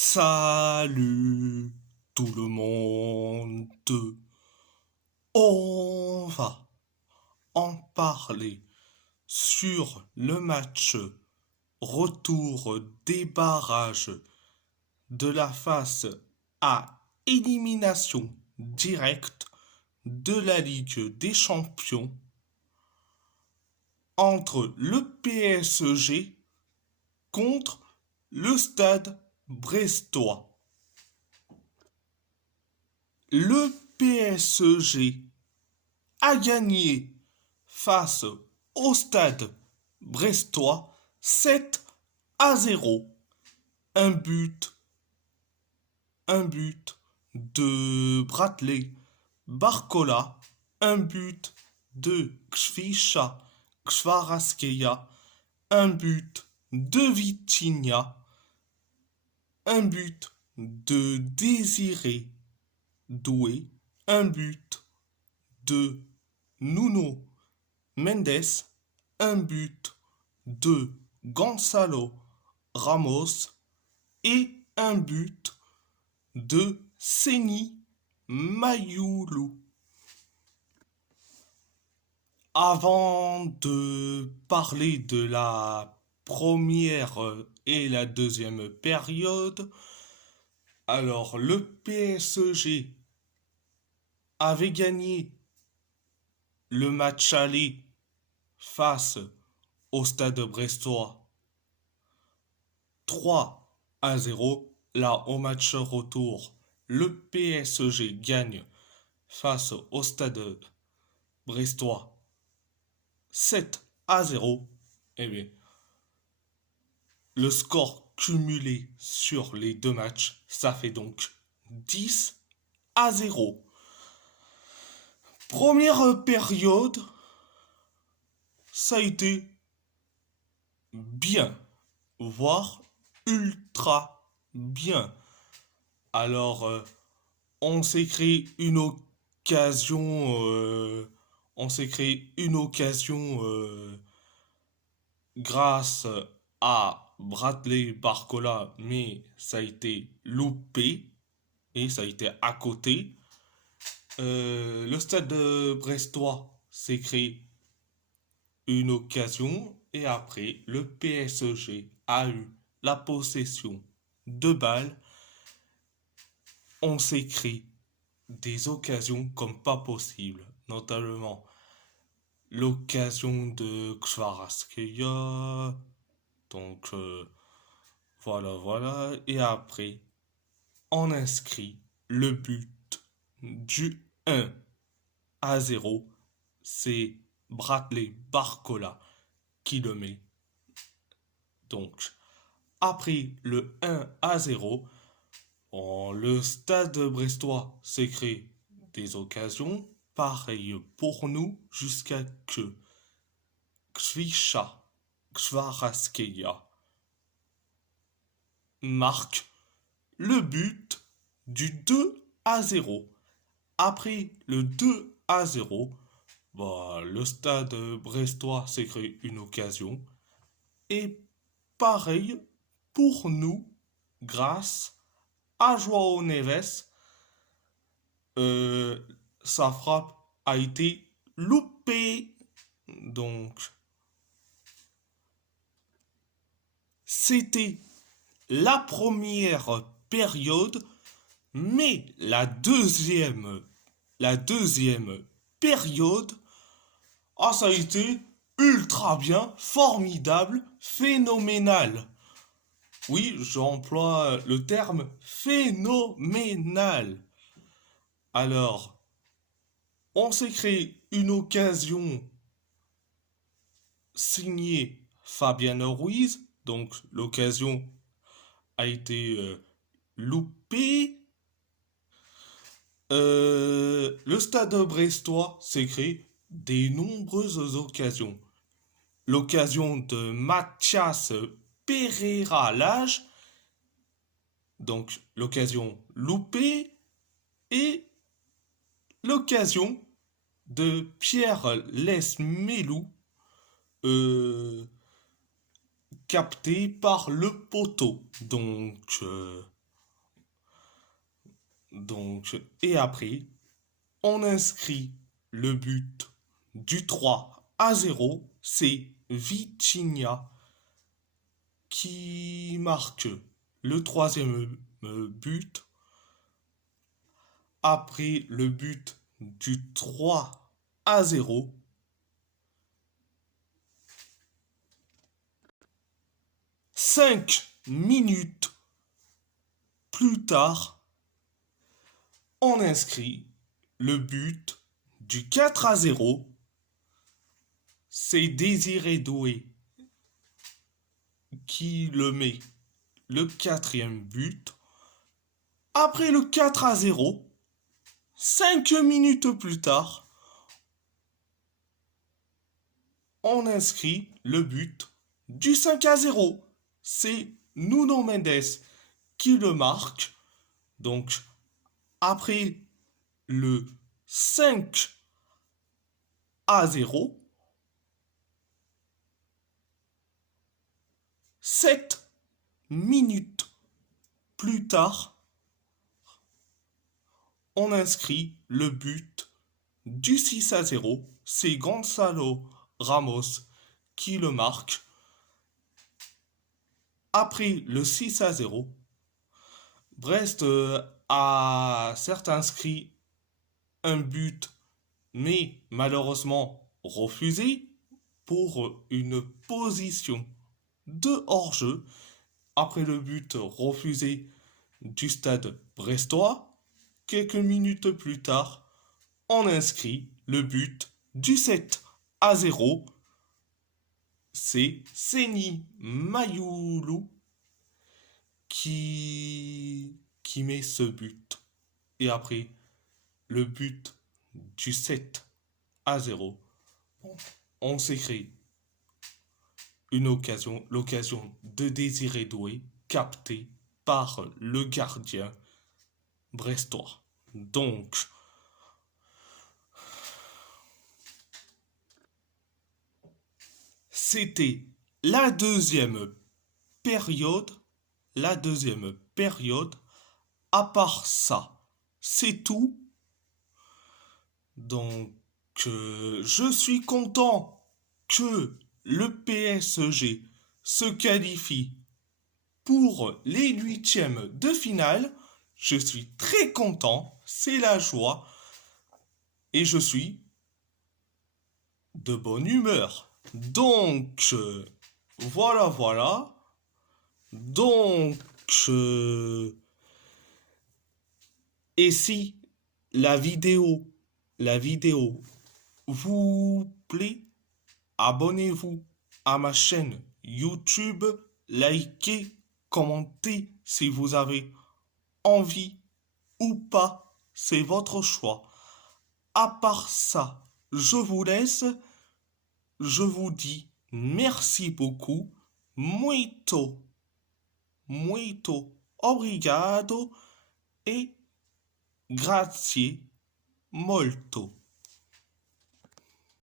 Salut tout le monde. On va en parler sur le match retour des barrages de la phase à élimination directe de la Ligue des Champions entre le PSG contre le Stade Brestois. Le PSG a gagné face au Stade Brestois 7-0. Un but, un but de Bradley Barcola, un but de Kvisha Kvaratskhelia, un but de Vitinha, un but de Désiré Doué, un but de Nuno Mendes, un but de Gonzalo Ramos et un but de Seni Mayoulou. Avant de parler de la première et la deuxième période, alors le PSG avait gagné le match aller face au Stade Brestois 3-0. Là, au match retour, le PSG gagne face au Stade Brestois 7-0. Eh bien, le score cumulé sur les deux matchs, ça fait donc 10-0. Première période, ça a été bien, voire ultra bien. Alors, on s'est créé une occasion, on s'est créé une occasion grâce à Bradley Barcola, mais ça a été loupé et ça a été à côté. Le stade brestois s'est créé une occasion et après le PSG a eu la possession de balles. On s'est créé des occasions comme pas possible, notamment l'occasion de Kvaratskhelia. Donc voilà. Et après, on inscrit le but du 1-0. C'est Bradley Barcola qui le met. Donc, après le 1-0, le stade brestois s'est créé des occasions. Pareil pour nous jusqu'à que Kvisha Kvaratskhelia marque le but du 2-0. Après le 2-0, le stade brestois s'est créé une occasion. Et pareil pour nous, grâce à Joao Neves, sa frappe a été loupée. Donc, c'était la première période, mais la deuxième période, ça a été ultra bien, formidable, phénoménal. Oui, j'emploie le terme phénoménal. Alors, on s'est créé une occasion signée Fabiano Ruiz, donc l'occasion a été loupée. Le stade brestois s'est créé des nombreuses occasions. L'occasion de Mathias Pereira Lage, donc l'occasion loupée, et l'occasion de Pierre Lesmelou, captée par le poteau. Donc Et après, on inscrit le but du 3-0. C'est Vitinha qui marque le troisième but. Après le but du 3-0, 5 minutes plus tard, on inscrit le but du 4-0. C'est Désiré Doué qui le met le quatrième but. Après le 4-0, 5 minutes plus tard, on inscrit le but du 5-0. C'est Nuno Mendes qui le marque. Donc, après le 5-0, 7 minutes plus tard, on inscrit le but du 6-0. C'est Gonzalo Ramos qui le marque. Après le 6-0, Brest a certes inscrit un but, mais malheureusement refusé pour une position de hors-jeu. Après le but refusé du stade brestois, quelques minutes plus tard, on inscrit le but du 7-0. C'est Seni Mayoulou qui met ce but. Et après le but du 7-0, on s'est créé l'occasion de Désiré Doué, captée par le gardien brestois. Donc, c'était la deuxième période. La deuxième période. À part ça, c'est tout. Donc, je suis content que le PSG se qualifie pour les huitièmes de finale. Je suis très content, c'est la joie. Et je suis de bonne humeur. Donc, voilà. Donc, et si la vidéo vous plaît, abonnez-vous à ma chaîne YouTube, likez, commentez si vous avez envie ou pas, c'est votre choix. À part ça, je vous laisse, je vous dis merci beaucoup, muito, obrigado et grazie molto.